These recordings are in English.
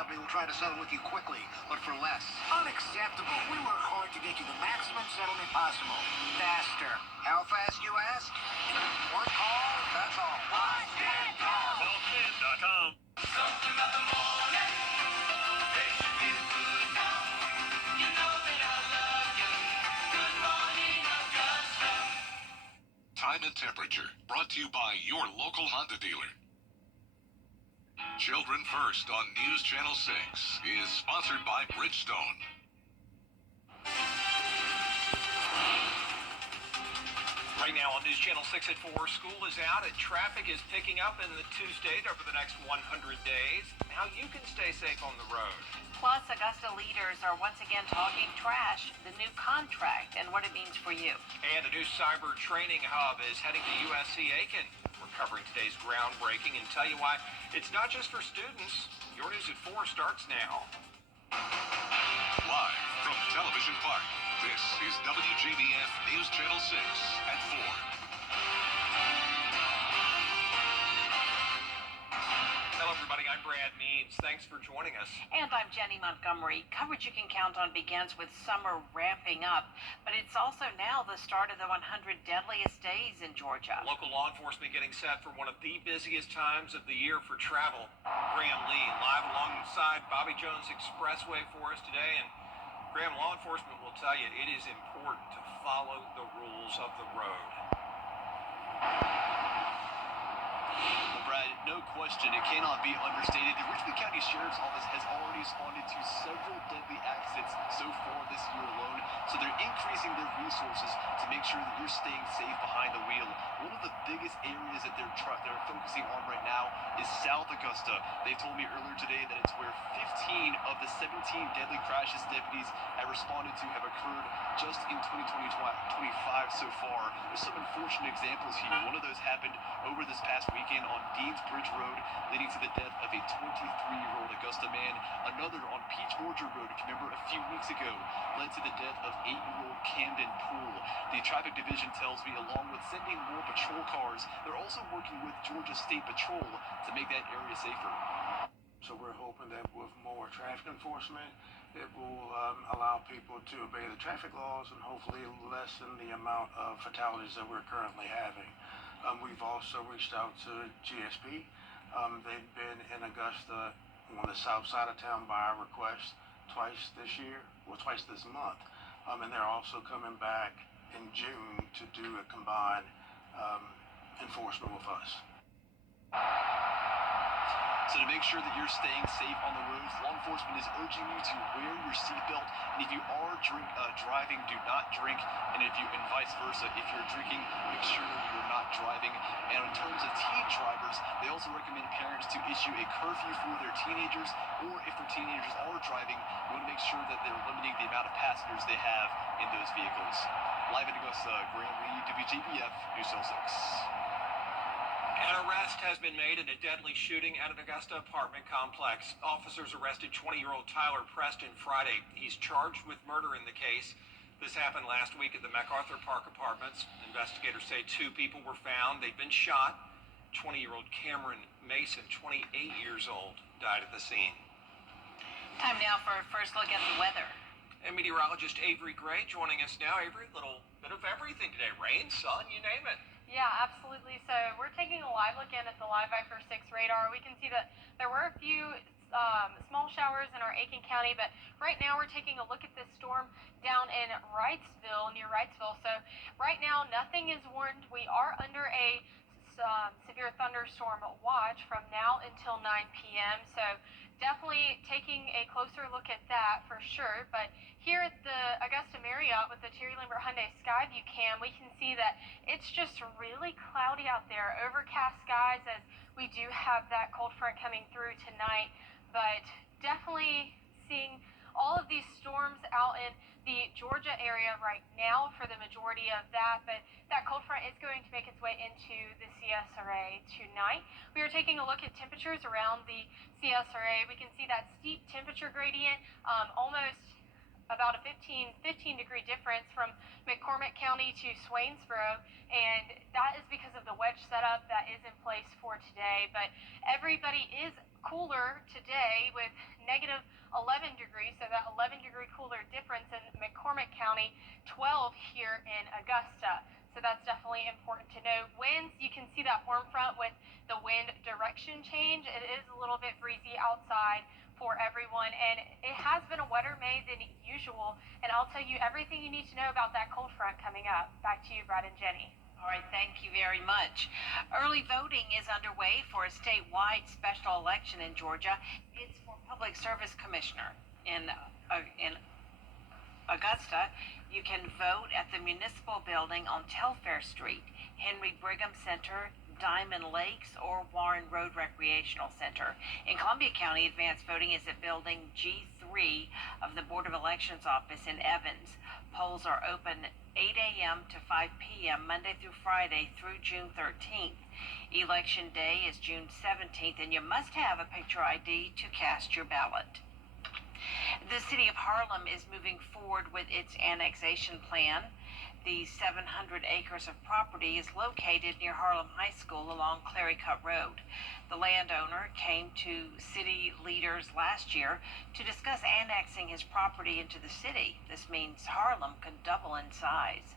company will try to settle with you quickly, but for less. Unacceptable. We work hard to get you the maximum settlement possible. Faster. How fast, you ask? One call, that's all. Watch it go! CallFin.com. Something about the morning. They should be good now. You know that I love you. Good morning, Augusta. Time and temperature, brought to you by your local Honda dealer. Children First on News Channel 6 is sponsored by Bridgestone. Right now on News Channel 6 at 4, school is out and traffic is picking up in the two states over the next 100 days. How you can stay safe on the road. Plus, Augusta leaders are once again talking trash, the new contract, and what it means for you. And a new cyber training hub is heading to USC Aiken. We're covering today's groundbreaking and tell you why it's not just for students. Your News at 4 starts now. Live from Television Park, this is WJBF News Channel 6 at 4. Hello, everybody. I'm Brad Means. Thanks for joining us. And I'm Jenny Montgomery. Coverage you can count on begins with summer ramping up, but it's also now the start of the 100 deadliest days in Georgia. Local law enforcement getting set for one of the busiest times of the year for travel. Graham Lee live alongside Bobby Jones Expressway for us today. And Graham, law enforcement will tell you it is important to follow the rules of the road. Well, Brad, no question, it cannot be understated. The Richmond County Sheriff's Office has already responded to several deadly accidents so far this year alone, so they're increasing their resources to make sure that you're staying safe behind the wheel. One of the biggest areas that they're focusing on right now is South Augusta. They told me earlier today that it's where 15 of the 17 deadly crashes deputies have responded to have occurred just in 2025 so far. There's some unfortunate examples here. One of those happened over this past weekend on Deans Bridge Road, leading to the death of a 23-year-old Augusta man. Another on Peach Orchard Road, if you remember a few weeks ago, led to the death of 8-year-old Camden Poole. The traffic division tells me, along with sending more patrol cars, they're also working with Georgia State Patrol to make that area safer. So we're hoping that with more traffic enforcement, it will allow people to obey the traffic laws and hopefully lessen the amount of fatalities that we're currently having. We've also reached out to GSP. They've been in Augusta on the south side of town by our request twice this month. And they're also coming back in June to do a combined enforcement with us. So to make sure that you're staying safe on the roads, law enforcement is urging you to wear your seatbelt. And if you are driving, do not drink. And vice versa, if you're drinking, make sure you're not driving. And in terms of teen drivers, they also recommend parents to issue a curfew for their teenagers, or if their teenagers are driving, you want to make sure that they're limiting the amount of passengers they have in those vehicles. Live in Augusta, Graham Lee, WJBF, News Channel 6. An arrest has been made in a deadly shooting at an Augusta apartment complex. Officers arrested 20-year-old Tyler Preston Friday. He's charged with murder in the case. This happened last week at the MacArthur Park Apartments. Investigators say 2 people were found. They've been shot. 20-year-old Cameron Mason, 28 years old, died at the scene. Time now for a first look at the weather. And meteorologist Avery Gray joining us now. Avery, a little bit of everything today. Rain, sun, you name it. Yeah, absolutely. So we're taking a live look in at the Live Viper 6 radar. We can see that there were a few small showers in our Aiken County, but right now we're taking a look at this storm down in Wrightsville, near Wrightsville. So right now nothing is warned. We are under a severe thunderstorm watch from now until 9 p.m. So definitely taking a closer look at that for sure. But here at the Augusta Marriott with the Terry Lambert Hyundai Skyview cam, we can see that it's just really cloudy out there, overcast skies, as we do have that cold front coming through tonight. But definitely seeing all of these storms out in the Georgia area right now for the majority of that, but that cold front is going to make its way into the CSRA tonight. We are taking a look at temperatures around the CSRA. We can see that steep temperature gradient, almost about a 15 degree difference from McCormick County to Swainsboro, and that is because of the wedge setup that is in place for today. But everybody is cooler today with negative 11 degrees, so that 11-degree cooler difference in McCormick County, 12 here in Augusta. So that's definitely important to note. Winds, you can see that warm front with the wind direction change. It is a little bit breezy outside for everyone, and it has been a wetter May than usual. And I'll tell you everything you need to know about that cold front coming up. Back to you, Brad and Jenny. All right, thank you very much. Early voting is underway for a statewide special election in Georgia. It's for Public Service Commissioner in Augusta. You can vote at the Municipal Building on Telfair Street, Henry Brigham Center, Diamond Lakes, or Warren Road Recreational Center. In Columbia County, advanced voting is at Building G3 of the Board of Elections office in Evans. Polls are open 8 a.m. to 5 p.m. Monday through Friday through June 13th. Election Day is June 17th, and you must have a picture ID to cast your ballot. The city of Harlem is moving forward with its annexation plan. The 700 acres of property is located near Harlem High School along Clary Cut Road. The landowner came to city leaders last year to discuss annexing his property into the city. This means Harlem could double in size.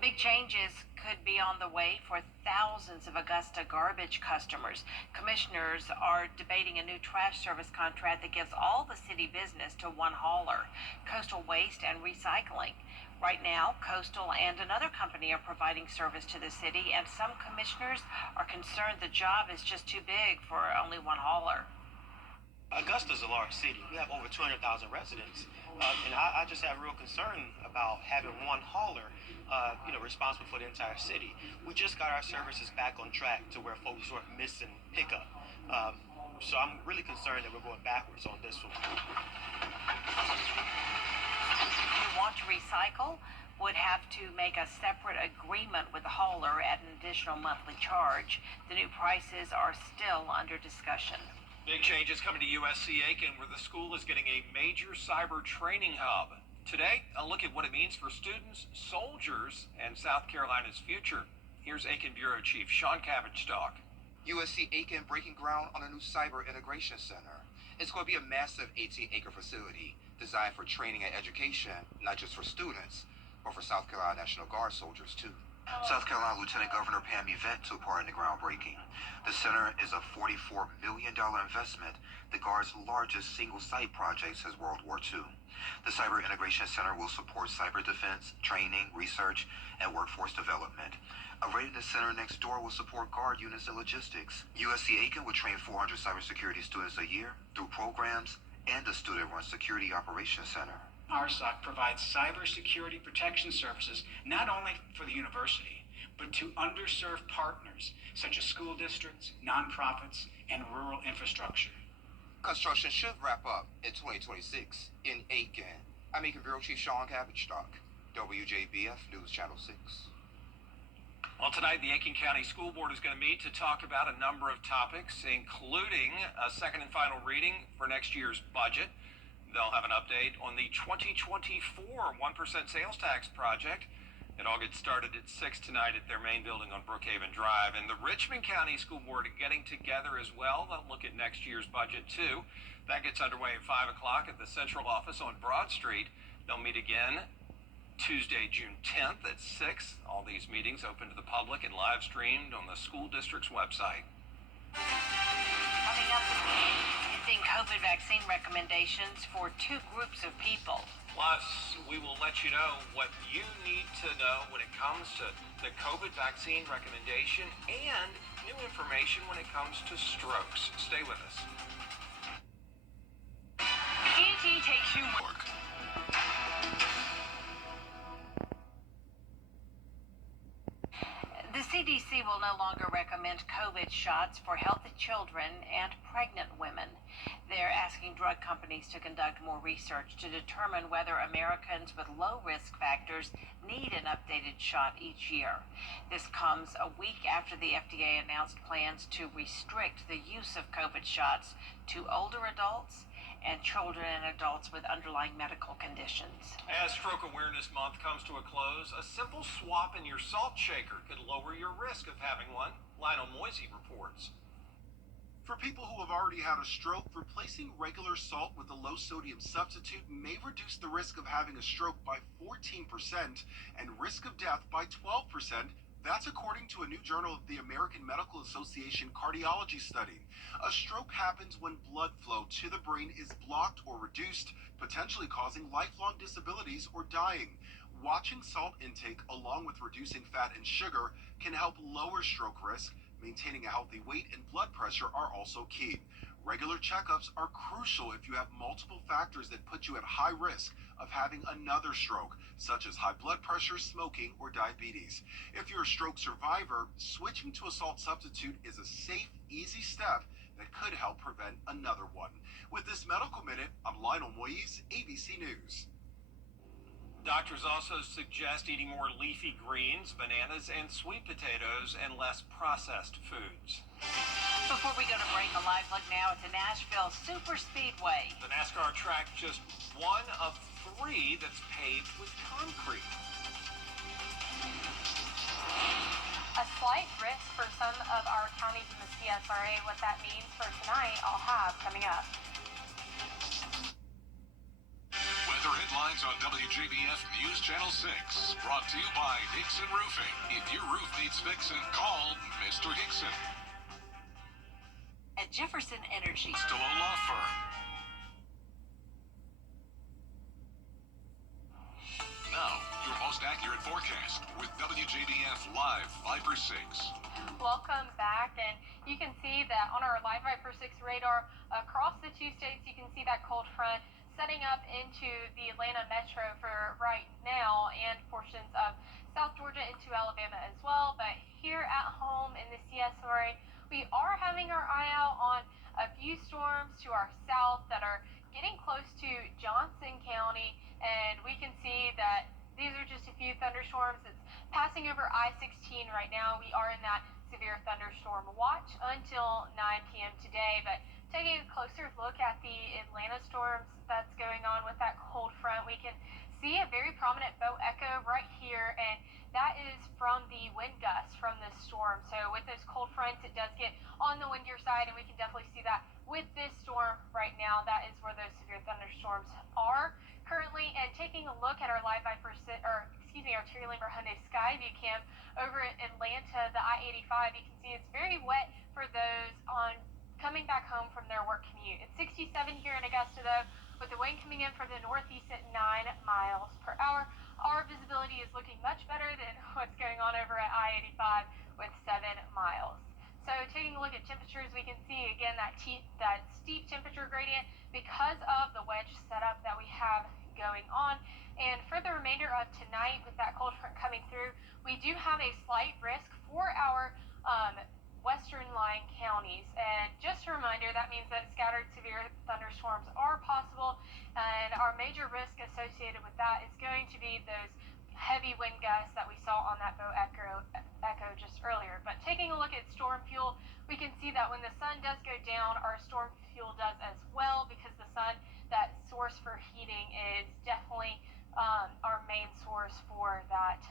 Big changes could be on the way for thousands of Augusta garbage customers. Commissioners are debating a new trash service contract that gives all the city business to one hauler, Coastal Waste and Recycling. Right now, Coastal and another company are providing service to the city, and some commissioners are concerned the job is just too big for only one hauler. Augusta's a large city. We have over 200,000 residents, and I just have real concern about having one hauler, responsible for the entire city. We just got our services back on track to where folks weren't missing pickup. So I'm really concerned that we're going backwards on this one. Who want to recycle would have to make a separate agreement with the hauler at an additional monthly charge. The new prices are still under discussion. Big changes coming to USC Aiken, where the school is getting a major cyber training hub. Today, a look at what it means for students, soldiers, and South Carolina's future. Here's Aiken Bureau Chief Sean Cabbage-Stock. USC Aiken breaking ground on a new cyber integration center. It's going to be a massive 18-acre facility designed for training and education, not just for students, but for South Carolina National Guard soldiers, too. South Carolina Lieutenant Governor Pam Yvette took part in the groundbreaking. The center is a $44 million investment, the Guard's largest single-site project since World War II. The Cyber Integration Center will support cyber defense, training, research, and workforce development. A readiness center next door will support Guard units and logistics. USC Aiken will train 400 cybersecurity students a year through programs and the Student-Run Security Operations Center. RSOC provides cybersecurity protection services not only for the university, but to underserved partners such as school districts, nonprofits, and rural infrastructure. Construction should wrap up in 2026 in Aiken. I'm Aiken Bureau Chief Sean Cabbage-Stock, WJBF News Channel 6. Well, tonight the Aiken County School Board is going to meet to talk about a number of topics, including a second and final reading for next year's budget. They'll have an update on the 2024 1% sales tax project. It all gets started at 6 tonight at their main building on Brookhaven Drive. And the Richmond County School Board getting together as well. They'll look at next year's budget, too. That gets underway at 5 o'clock at the central office on Broad Street. They'll meet again Tuesday, June 10th at 6. All these meetings open to the public and live streamed on the school district's website. Coming up, using COVID vaccine recommendations for two groups of people. Plus, we will let you know what you need to know when it comes to the COVID vaccine recommendation and new information when it comes to strokes. Stay with us. ET takes you. The CDC will no longer recommend COVID shots for healthy children and pregnant women. They're asking drug companies to conduct more research to determine whether Americans with low risk factors need an updated shot each year. This comes a week after the FDA announced plans to restrict the use of COVID shots to older adults and children and adults with underlying medical conditions. As Stroke Awareness Month comes to a close, a simple swap in your salt shaker could lower your risk of having one. Lionel Moisey reports. For people who have already had a stroke, replacing regular salt with a low sodium substitute may reduce the risk of having a stroke by 14% and risk of death by 12%. That's according to a new Journal of the American Medical Association cardiology study. A stroke happens when blood flow to the brain is blocked or reduced, potentially causing lifelong disabilities or dying. Watching salt intake along with reducing fat and sugar can help lower stroke risk. Maintaining a healthy weight and blood pressure are also key. Regular checkups are crucial if you have multiple factors that put you at high risk of having another stroke, such as high blood pressure, smoking, or diabetes. If you're a stroke survivor, switching to a salt substitute is a safe, easy step that could help prevent another one. With this Medical Minute, I'm Lionel Moise, ABC News. Doctors also suggest eating more leafy greens, bananas, and sweet potatoes, and less processed foods. Before we go to break, a live look now at the Nashville Super Speedway. The NASCAR track, just one of 3 that's paved with concrete. A slight risk for some of our counties in the CSRA. What that means for tonight, I'll have coming up. Weather headlines on WJBF News Channel 6. Brought to you by Hickson Roofing. If your roof needs fixing, call Mr. Hickson. At Jefferson Energy. Still a law firm. Now, your most accurate forecast with WJBF Live Viper 6. Welcome back, and you can see that on our Live Viper 6 radar across the 2 states, you can see that cold front setting up into the Atlanta metro for right now and portions of South Georgia into Alabama as well. But here at home in the CSRA, we are having our eye out on a few storms to our south that are getting close to Johnson County, and we can see that these are just a few thunderstorms that's passing over I-16 right now. We are in that severe thunderstorm watch until 9 p.m. today, but taking a closer look at the Atlanta storms that's going on with that cold front, we can see a very prominent bow echo right here, and that is from the wind gusts from this storm. So with those cold fronts, it does get on the windier side, and we can definitely see that with this storm right now. That is where those severe thunderstorms are currently. And taking a look at our Live Viper, our Terry Lamber Hyundai Skyview cam over in Atlanta, the I-85, you can see it's very wet for those on coming back home from their work commute. It's 67 here in Augusta, though, with the wind coming in from the northeast at 9 miles per hour. Our visibility is looking much better than what's going on over at I-85 with 7 miles. So taking a look at temperatures, we can see again that steep temperature gradient because of the wedge setup that we have going on. And for the remainder of tonight, with that cold front coming through, we do have a slight risk for our western lying counties. And just a reminder, that means that scattered severe thunderstorms are possible, and our major risk associated with that is going to be those heavy wind gusts that we saw on that bow echo just earlier. But taking a look at storm fuel, we can see that when the sun does go down, our storm fuel does as well, because the sun, that source for heating, is definitely our main source for that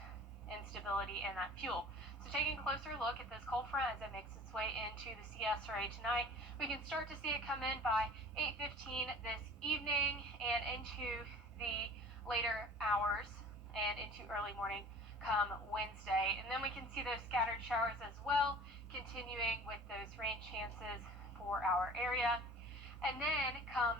instability in that fuel. So taking a closer look at this cold front as it makes its way into the CSRA tonight, we can start to see it come in by 8:15 this evening and into the later hours and into early morning come Wednesday. And then we can see those scattered showers as well, continuing with those rain chances for our area. And then come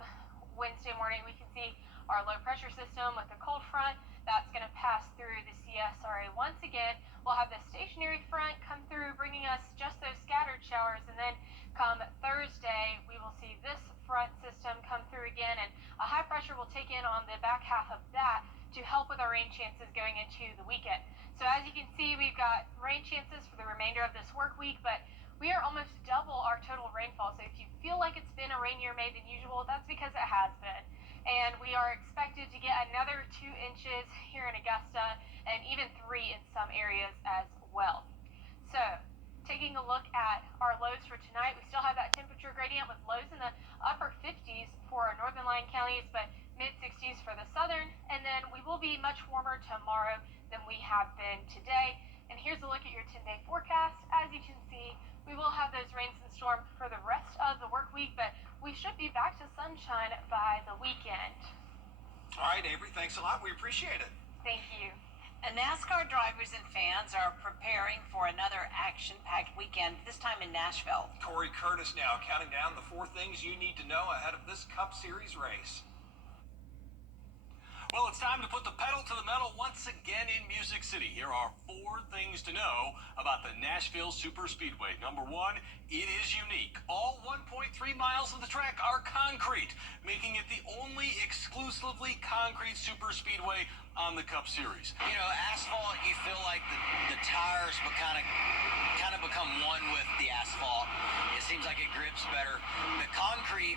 Wednesday morning, we can see our low pressure system with the cold front that's going to pass through the CSRA once again. We'll have the stationary front come through, bringing us just those scattered showers, and then come Thursday, we will see this front system come through again, and a high pressure will take in on the back half of that to help with our rain chances going into the weekend. So as you can see, we've got rain chances for the remainder of this work week, but we are almost double our total rainfall. So if you feel like it's been a rainier May than usual, that's because it has been. And we are expected to get another 2 inches here in Augusta, and even 3 in some areas as well. So taking a look at our lows for tonight, we still have that temperature gradient with lows in the upper 50s for our northern lying counties, but mid-60s for the southern. And then we will be much warmer tomorrow than we have been today. And here's a look at your 10-day forecast. As you can see, We will have those rains and storms for the rest of the work week, but we should be back to sunshine by the weekend. All right, Avery, thanks a lot. We appreciate it. Thank you. And NASCAR drivers and fans are preparing for another action-packed weekend, this time in Nashville. Corey Curtis now counting down the 4 things you need to know ahead of this Cup Series race. Well, it's time to put the pedal to the metal once again in Music City. Here are 4 things to know about the Nashville Superspeedway. Number 1, it is unique. All 1.3 miles of the track are concrete, making it the only exclusively concrete superspeedway on the Cup Series. You know, asphalt, you feel like the tires kind of become one with the asphalt. It seems like it grips better. The concrete,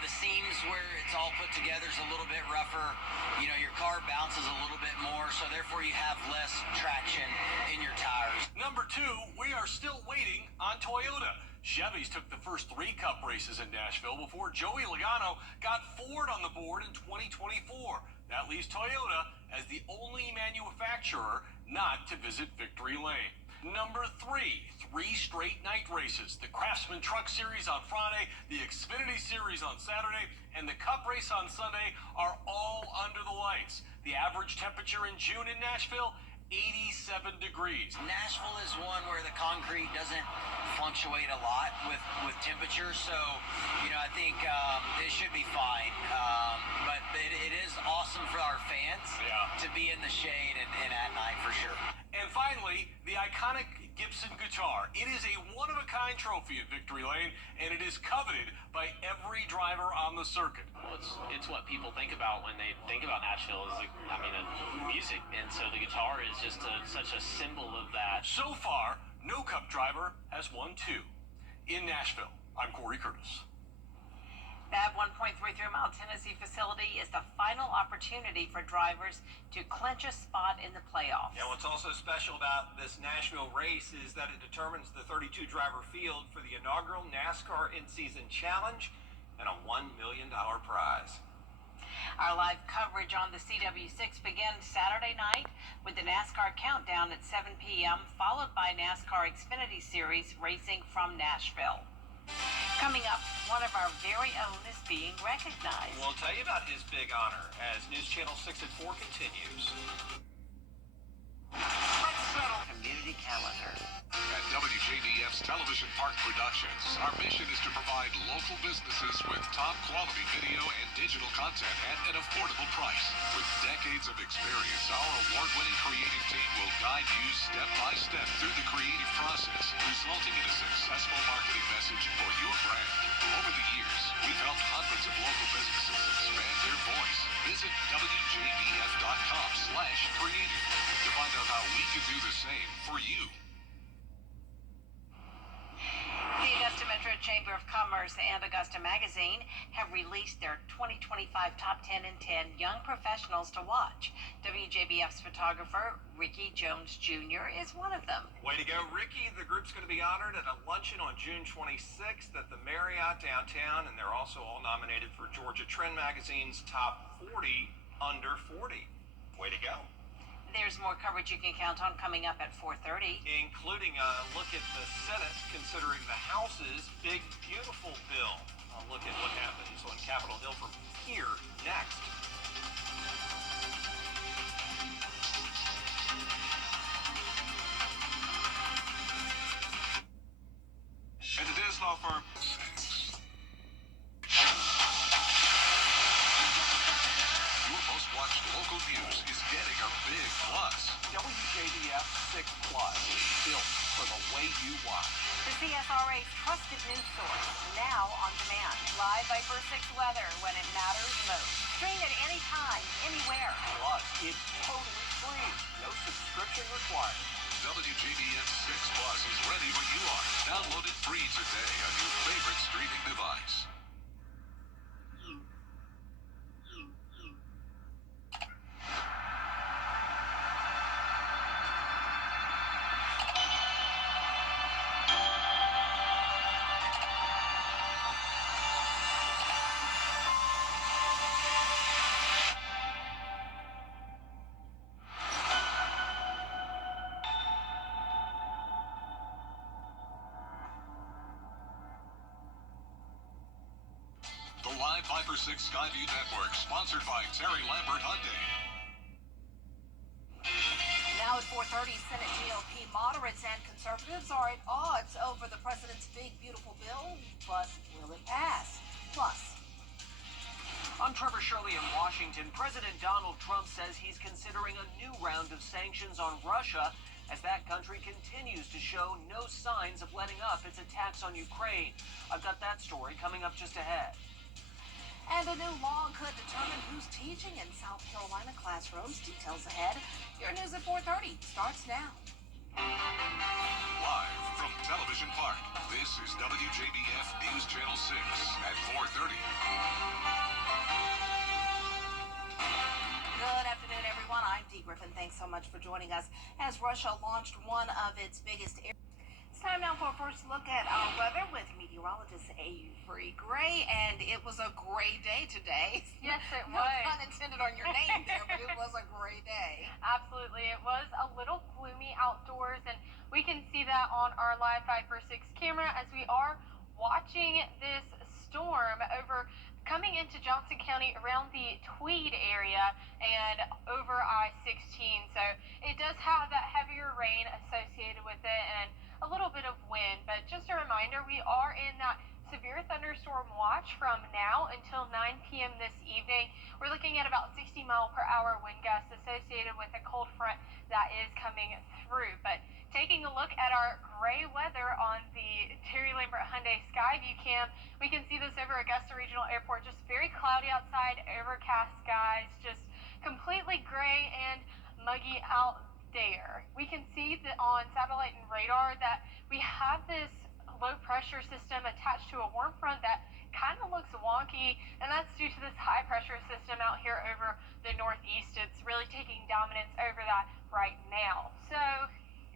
the seams where it's all put together is a little bit rougher. You know, your car bounces a little bit more, so therefore you have less traction in your tires. Number 2, we are still waiting on Toyota. Chevy's took the first 3 Cup races in Nashville before Joey Logano got Ford on the board in 2024. That leaves Toyota as the only manufacturer not to visit Victory Lane. Number 3, 3 straight night races. The Craftsman Truck Series on Friday, the Xfinity Series on Saturday, and the Cup race on Sunday are all under the lights. The average temperature in June in Nashville, 87 degrees. Nashville is one where the concrete doesn't fluctuate a lot with temperature, so, you know, I think it should be fine. But it is awesome for our fans to be in the shade and at night for sure. And finally, the iconic Gibson guitar. It is a one-of-a-kind trophy at Victory Lane, and it is coveted by every driver on the circuit. Well, it's what people think about when they think about Nashville is, music, and so the guitar is just such a symbol of that. So far, no Cup driver has won 2. In Nashville, I'm Corey Curtis. That 1.33-mile Tennessee facility is the final opportunity for drivers to clinch a spot in the playoffs. Yeah, what's also special about this Nashville race is that it determines the 32-driver field for the inaugural NASCAR In-Season Challenge and a $1 million prize. Our live coverage on the CW6 begins Saturday night with the NASCAR Countdown at 7 p.m., followed by NASCAR Xfinity Series racing from Nashville. Coming up, one of our very own is being recognized. We'll tell you about his big honor as News Channel 6 at 4 continues. Let's settle community calendar. At WJBF's Television Park Productions, our mission is to provide local businesses with top quality video and digital content at an affordable price. With decades of experience, our award-winning creative team will guide you step by step through the creative process, resulting in a successful marketing message for your brand. Over the years, we've helped hundreds of local businesses expand their voice. Visit WJBF.com/creative to find out how we can do the same for you. The Augusta Metro Chamber of Commerce and Augusta Magazine have released their 2025 Top 10 in 10 Young Professionals to Watch. WJBF's photographer, Ricky Jones Jr., is one of them. Way to go, Ricky. The group's going to be honored at a luncheon on June 26th at the Marriott downtown, and they're also all nominated for Georgia Trend Magazine's Top 40 Under 40. Way to go. There's more coverage you can count on coming up at 4:30. Including a look at the Senate considering the House's big, beautiful bill. A look at what happens on Capitol Hill from here next. At the Diz Law Firm, your most watched local news is getting a big plus. WJBF 6 Plus, built for the way you watch. The CSRA's trusted news source, now on demand. Live Viper 6 weather when it matters most. Stream it anytime, anywhere. Plus, it's totally free. No subscription required. WJBF 6 Plus is ready when you are. Download it free today on your favorite streaming device. 6 Skyview Network, sponsored by Terry Lambert Hyundai. Now at 4:30, Senate GOP moderates and conservatives are at odds over the president's big, beautiful bill, but will it pass? Plus, I'm Trevor Shirley in Washington. President Donald Trump says he's considering a new round of sanctions on Russia as that country continues to show no signs of letting up its attacks on Ukraine. I've got that story coming up just ahead. and a new law could determine who's teaching in South Carolina classrooms. Details ahead. Your news at 4:30 starts now. Live from Television Park, this is WJBF News Channel 6 at 4:30. Good afternoon, everyone. I'm Dee Griffin. Thanks so much for joining us as Russia launched one of its biggest air. It's time now for a first look at our weather with meteorologist Avery Gray, and it was a gray day today. Yes, it No was. pun intended on your name there, but it was a gray day. Absolutely. It was a little gloomy outdoors, and we can see that on our live 546 camera as we are watching this storm over coming into Johnson County around the Tweed area and over I-16. So it does have that heavier rain associated with it and a little bit of wind. But just a reminder, we are in that severe thunderstorm watch from now until 9 p.m. this evening. We're looking at about 60-mile-per-hour wind gusts associated with a cold front that is coming through. But taking a look at our gray weather on the Terry Lambert Hyundai Skyview cam, we can see this over Augusta Regional Airport. Just very cloudy outside, overcast skies, just completely gray and muggy out there. We can see that on satellite and radar that we have this low pressure system attached to a warm front that kind of looks wonky, and that's due to this high pressure system out here over the northeast. It's really taking dominance over that right now. So,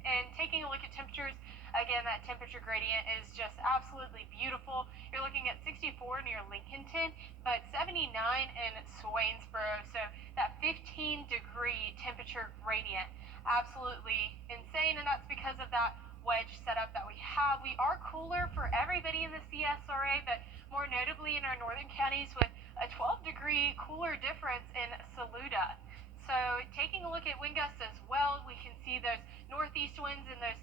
and taking a look at temperatures, again, that temperature gradient is just absolutely beautiful. You're looking at 64 near Lincolnton, but 79 in Swainsboro. So that 15-degree temperature gradient, absolutely insane, and that's because of that wedge setup that we have. We are cooler for everybody in the CSRA, but more notably in our northern counties with a 12-degree cooler difference in Saluda. So taking a look at wind gusts as well, we can see those northeast winds and those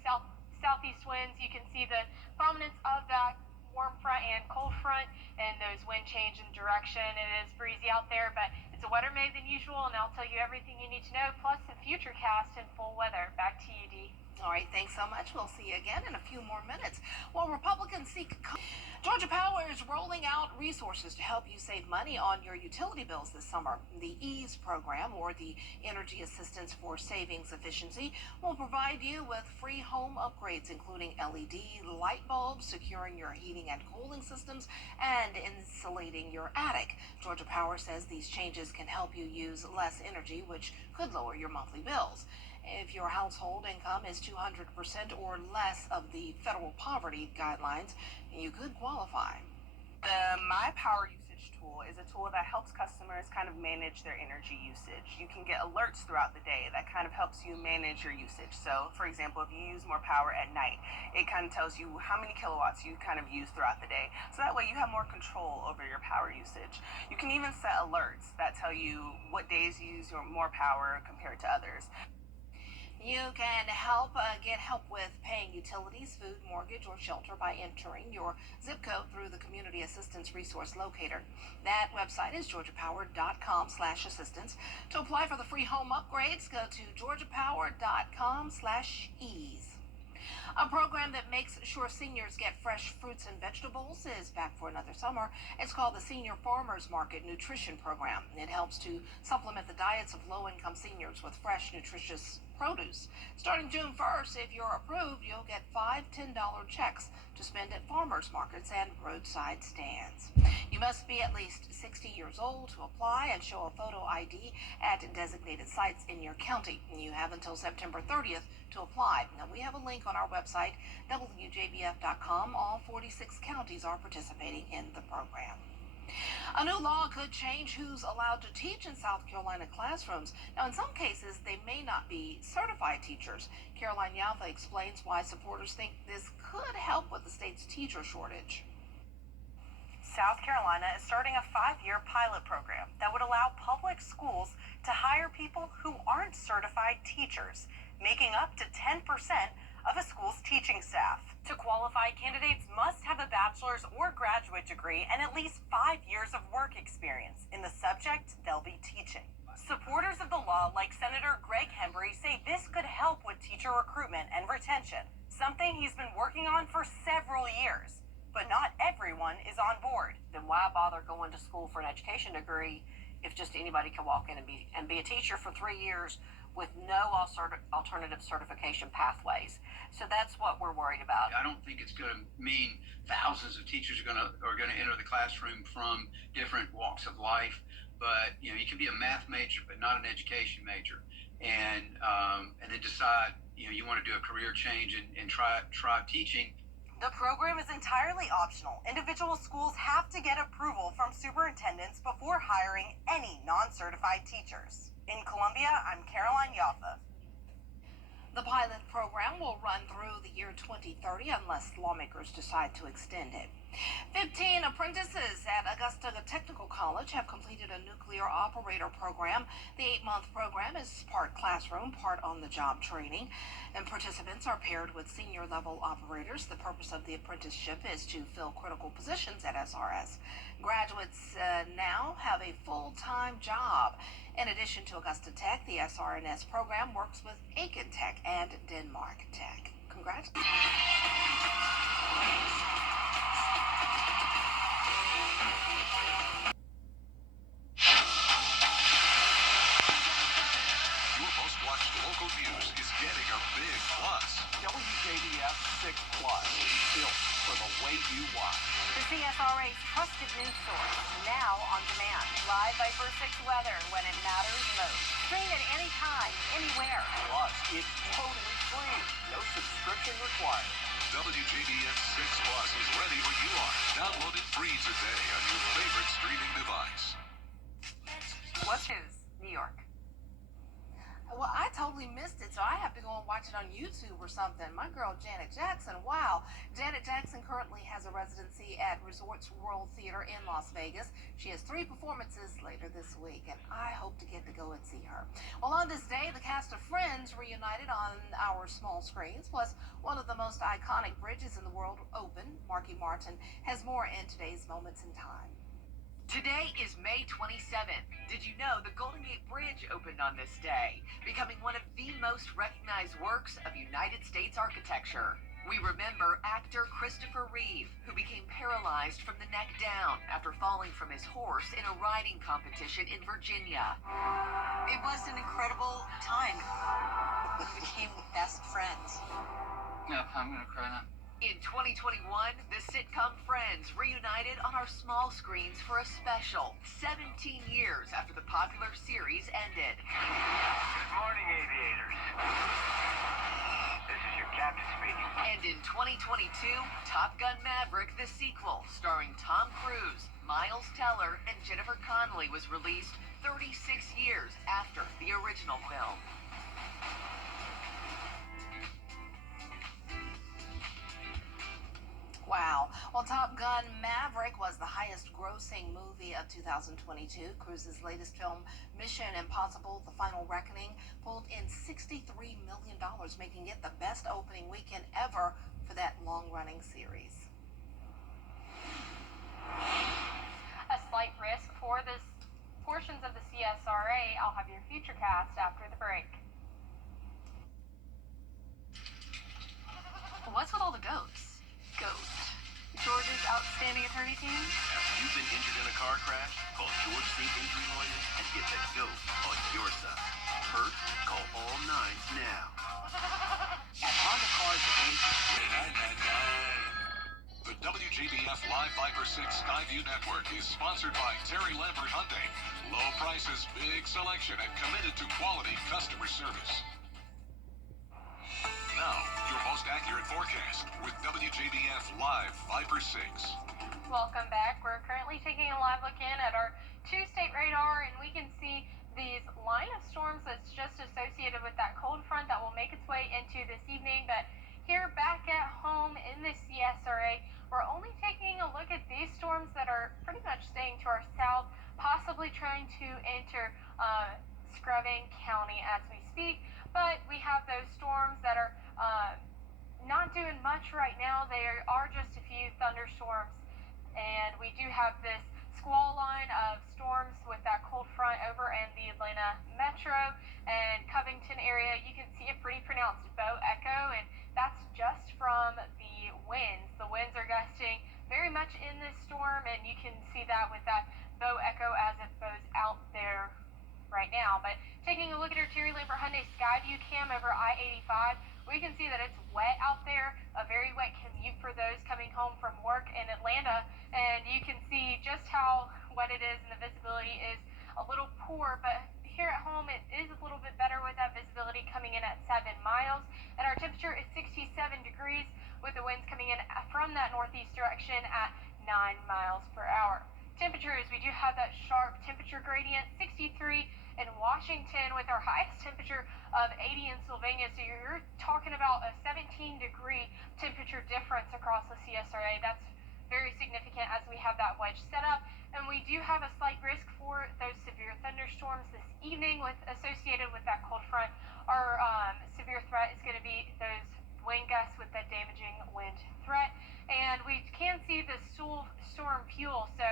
southeast winds. You can see the prominence of that warm front and cold front and those wind change in direction. It is breezy out there, but it's a wetter May than usual, and I'll tell you everything you need to know, plus the future cast in full weather. Back to you, Dee. All right, thanks so much. We'll see you again in a few more minutes. While Republicans seek... Georgia Power is rolling out resources to help you save money on your utility bills this summer. The EASE program, or the Energy Assistance for Savings Efficiency, will provide you with free home upgrades, including LED light bulbs, securing your heating and cooling systems, and insulating your attic. Georgia Power says these changes can help you use less energy, which could lower your monthly bills. If your household income is 200% or less of the federal poverty guidelines, you could qualify. The My Power Usage tool is a tool that helps customers kind of manage their energy usage. You can get alerts throughout the day that kind of helps you manage your usage. So, for example, if you use more power at night, it kind of tells you how many kilowatts you kind of use throughout the day. So that way you have more control over your power usage. You can even set alerts that tell you what days you use more power compared to others. You can get help with paying utilities, food, mortgage, or shelter by entering your zip code through the Community Assistance Resource Locator. That website is georgiapower.com/assistance. To apply for the free home upgrades, go to georgiapower.com/ease. A program that makes sure seniors get fresh fruits and vegetables is back for another summer. It's called the Senior Farmers Market Nutrition Program. It helps to supplement the diets of low-income seniors with fresh, nutritious produce. Starting June 1st, if you're approved, you'll get 5 $10 checks to spend at farmers markets and roadside stands. You must be at least 60 years old to apply and show a photo ID at designated sites in your county. You have until September 30th to apply. Now, we have a link on our website, WJBF.com. All 46 counties are participating in the program. A new law could change who's allowed to teach in South Carolina classrooms. Now, in some cases, they may not be certified teachers. Caroline Yalva explains why supporters think this could help with the state's teacher shortage. South Carolina is starting a 5-year pilot program that would allow public schools to hire people who aren't certified teachers, making up to 10% of a school's teaching staff. To qualify, candidates must have a bachelor's or graduate degree and at least 5 years of work experience in the subject they'll be teaching. Supporters of the law, like Senator Greg Hembry, say this could help with teacher recruitment and retention, something he's been working on for several years. But not everyone is on board. Then why bother going to school for an education degree if just anybody can walk in and be a teacher for 3 years with no alternative certification pathways? So that's what we're worried about. I don't think it's going to mean thousands of teachers are going to enter the classroom from different walks of life. But you can be a math major but not an education major, and then decide you want to do a career change and try teaching. The program is entirely optional. Individual schools have to get approval from superintendents before hiring any non-certified teachers. In Columbia, I'm Caroline Yaffa. The pilot program will run through the year 2030 unless lawmakers decide to extend it. 15 apprentices at Augusta Technical College have completed a nuclear operator program. The 8-month program is part classroom, part on-the-job training, and participants are paired with senior-level operators. The purpose of the apprenticeship is to fill critical positions at SRS. Graduates now have a full-time job. In addition to Augusta Tech, the SRNS program works with Aiken Tech and Denmark Tech. Congratulations. Your most watched local news is getting a big plus. WJBF 6 Plus, built for the way you watch. The CSRA's trusted news source, now on demand. Live Viper 6 weather when it matters most. Stream it anytime, anywhere. Plus, it's totally free. No subscription required. WJBF 6 Plus is ready when you are. Download it free today on your favorite streaming device. What's news, New York? Well, I totally missed it, so I have to go and watch it on YouTube or something. My girl, Janet Jackson, wow. Janet Jackson currently has a residency at Resorts World Theater in Las Vegas. She has 3 performances later this week, and I hope to get to go and see her. Well, on this day, the cast of Friends reunited on our small screens, plus one of the most iconic bridges in the world opened. Marky Martin has more in today's Moments in Time. Today is May 27th. Did you know the Golden Gate Bridge opened on this day, becoming one of the most recognized works of United States architecture? We remember actor Christopher Reeve, who became paralyzed from the neck down after falling from his horse in a riding competition in Virginia. It was an incredible time. We became best friends. Yep, I'm gonna cry now. In 2021, the sitcom Friends reunited on our small screens for a special 17 years after the popular series ended. Good morning, aviators. This is your captain speaking. And in 2022, Top Gun Maverick, the sequel, starring Tom Cruise, Miles Teller, and Jennifer Connelly, was released 36 years after the original film. Wow. Well, Top Gun Maverick was the highest grossing movie of 2022. Cruise's latest film, Mission Impossible: The Final Reckoning, pulled in $63 million, making it the best opening weekend ever for that long-running series. A slight risk for this portions of the CSRA. I'll have your future cast after the break. What's with all the goats? George's outstanding attorney team? Have you been injured in a car crash? Call George St. Injury Lawyers and get the GOAT on your side. Hurt? Call all 9s now. At Honda Cars The WJBF Live Viper 6 Skyview Network is sponsored by Terry Lambert Hyundai. Low prices, big selection, and committed to quality customer service. Now, your most accurate forecast with WJBF Live Viper 6. Welcome back. We're currently taking a live look in at our 2-state radar, and we can see these line of storms that's just associated with that cold front that will make its way into this evening. But here back at home in the CSRA, we're only taking a look at these storms that are those storms that are not doing much right now. There are just a few thunderstorms, and we do have this squall line of storms with that cold front over in the Atlanta metro and Covington area. You can see a pretty pronounced bow echo, and that's just from the winds. The winds are gusting very much in this storm, and you can see that with that bow echo as it goes out there right now. But taking a look at our Terry Lambert Hyundai Skyview cam over I-85, we can see that it's wet out there, a very wet commute for those coming home from work in Atlanta, and you can see just how wet it is, and the visibility is a little poor, but here at home it is a little bit better with that visibility coming in at 7 miles, and our temperature is 67 degrees with the winds coming in from that northeast direction at 9 miles per hour. Temperatures, we do have that sharp temperature gradient, 63 in Washington with our highest temperature of 80 in Sylvania. So you're talking about a 17-degree temperature difference across the CSRA. That's very significant as we have that wedge set up. And we do have a slight risk for those severe thunderstorms this evening associated with that cold front. Our severe threat is going to be those wind gusts with that damaging wind threat. And we can see the storm fuel. So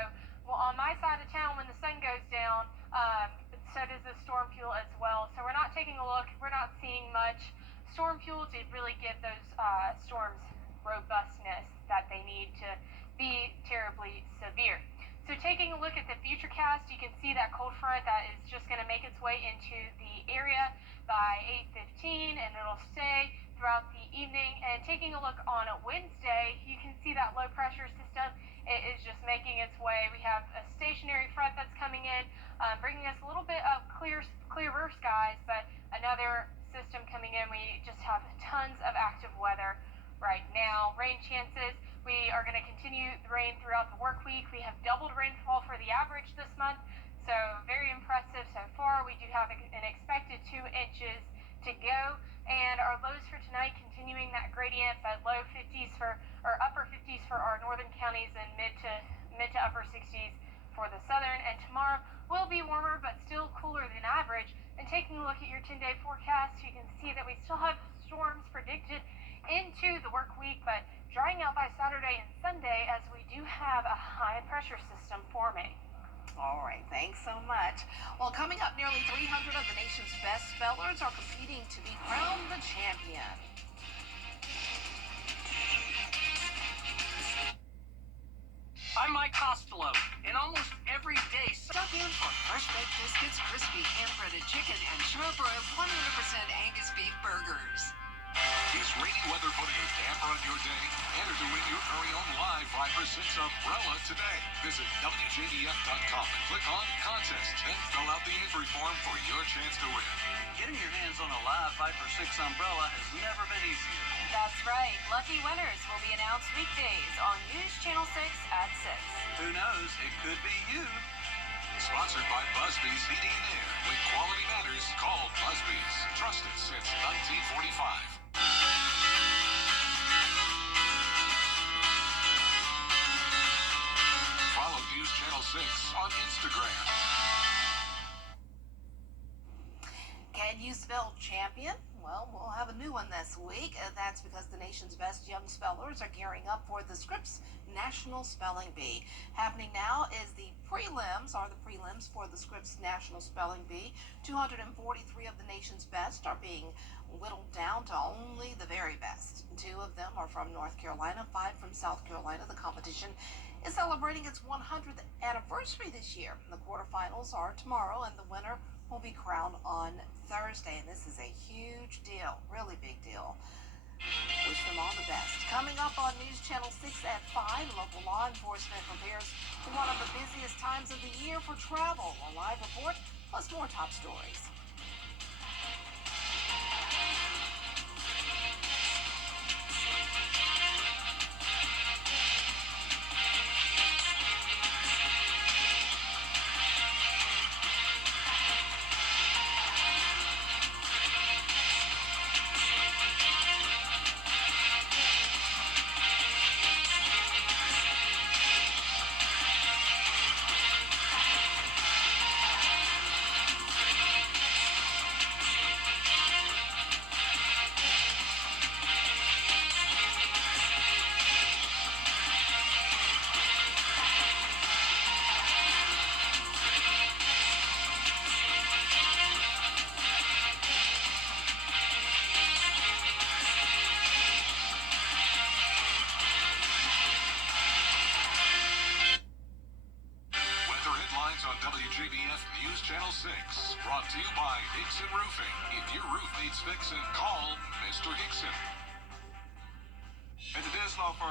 on my side of town, when the sun goes down, so does the storm fuel as well. So we're not taking a look. We're not seeing much storm fuel to really give those storms robustness that they need to be terribly severe. So taking a look at the futurecast, you can see that cold front that is just going to make its way into the area by 8:15, and it'll stay throughout the evening. And taking a look on Wednesday, you can see that low pressure system. It is just making its way. We have a stationary front that's coming in, bringing us a little bit of clearer skies, but another system coming in. We just have tons of active weather right now. Rain chances, we are going to continue the rain throughout the work week. We have doubled rainfall for the average this month, so very impressive so far. We do have an expected 2 inches to go, and our lows for tonight continuing that gradient, but low 50s or upper 50s for our northern counties and mid to upper 60s for the southern. And tomorrow will be warmer but still cooler than average. And taking a look at your 10-day forecast, you can see that we still have storms predicted into the work week, but drying out by Saturday and Sunday as we do have a high pressure system forming. All right, thanks so much. Well, coming up, nearly 300 of the nation's best spellers are competing to be crowned the champion. I'm Mike Costello, and almost every day, Stop in for fresh baked biscuits, crispy hand-breaded chicken, and sharp-broiled 100% Angus beef burgers. Is rainy weather putting a damper on your day? Enter to win your very own live Viper 6 umbrella today. Visit WJBF.com and click on Contest. Then fill out the entry form for your chance to win. Getting your hands on a live Viper 6 umbrella has never been easier. That's right. Lucky winners will be announced weekdays on News Channel 6 at 6. Who knows? It could be you. Sponsored by Busby's Heating and Air. When quality matters, call Busby's. Trusted since 1945. Follow News Channel 6 on Instagram. Can you spell champion? Well, we'll have a new one this week. That's because the nation's best young spellers are gearing up for the Scripps National Spelling Bee. Happening now is the prelims for the Scripps National Spelling Bee. 243 of the nation's best are being whittled down to only the very best. 2 of them are from North Carolina, 5 from South Carolina. The competition is celebrating its 100th anniversary this year. The quarterfinals are tomorrow, and the winner will be crowned on Thursday. And this is a huge deal, really big deal. Wish them all the best. Coming up on News Channel 6 at 5, local law enforcement prepares for one of the busiest times of the year for travel. A live report, plus more top stories. Hickson Roofing. If your roof needs fixing, call Mr. Hickson. At the Diz Law Firm,